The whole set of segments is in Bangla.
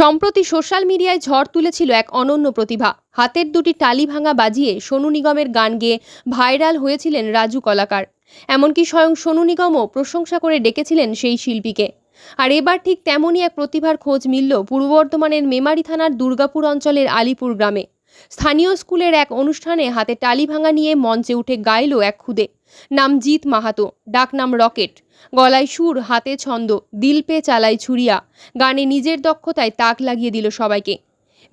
সম্প্রতি সোশ্যাল মিডিয়ায় ঝড় তুলেছিল এক অনন্য প্রতিভা। হাতের দুটি টালি ভাঙা বাজিয়ে সোনু নিগমের গান গেয়ে ভাইরাল হয়েছিলেন রাজু কলাকার। এমনকি স্বয়ং সোনু নিগমও প্রশংসা করে ডেকেছিলেন সেই শিল্পীকে। আর এবার ঠিক তেমনই এক প্রতিভার খোঁজ মিলল পূর্ব বর্ধমানের মেমারি থানার দুর্গাপুর অঞ্চলের আলিপুর গ্রামে। স্থানীয় স্কুলের এক অনুষ্ঠানে হাতে টালি ভাঙা নিয়ে মঞ্চে উঠে গাইল এক খুদে নাম জিৎ মাহাতো ডাকনাম রকেট গলায় সুর হাতে ছন্দ দিল পে চালাই ছুরিয়া গানে নিজের দক্ষতায় তাক লাগিয়ে দিল সবাইকে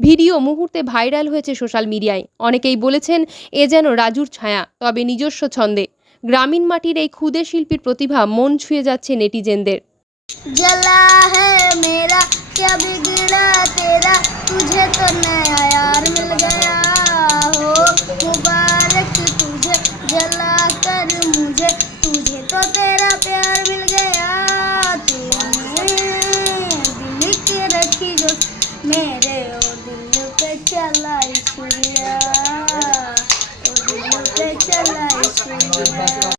ভিডিও মুহূর্তে ভাইরাল হয়েছে সোশ্যাল মিডিয়ায় অনেকেই বলেছেন এ যেন রাজুর ছায়া তবে নিজস্ব ছন্দে গ্রামীণ মাটির এই ক্ষুদে শিল্পীর প্রতিভা মন ছুঁয়ে যাচ্ছে নেটিজেনদের जला है मेरा क्या बिगड़ा तेरा तुझे तो नया यार मिल गया strangers.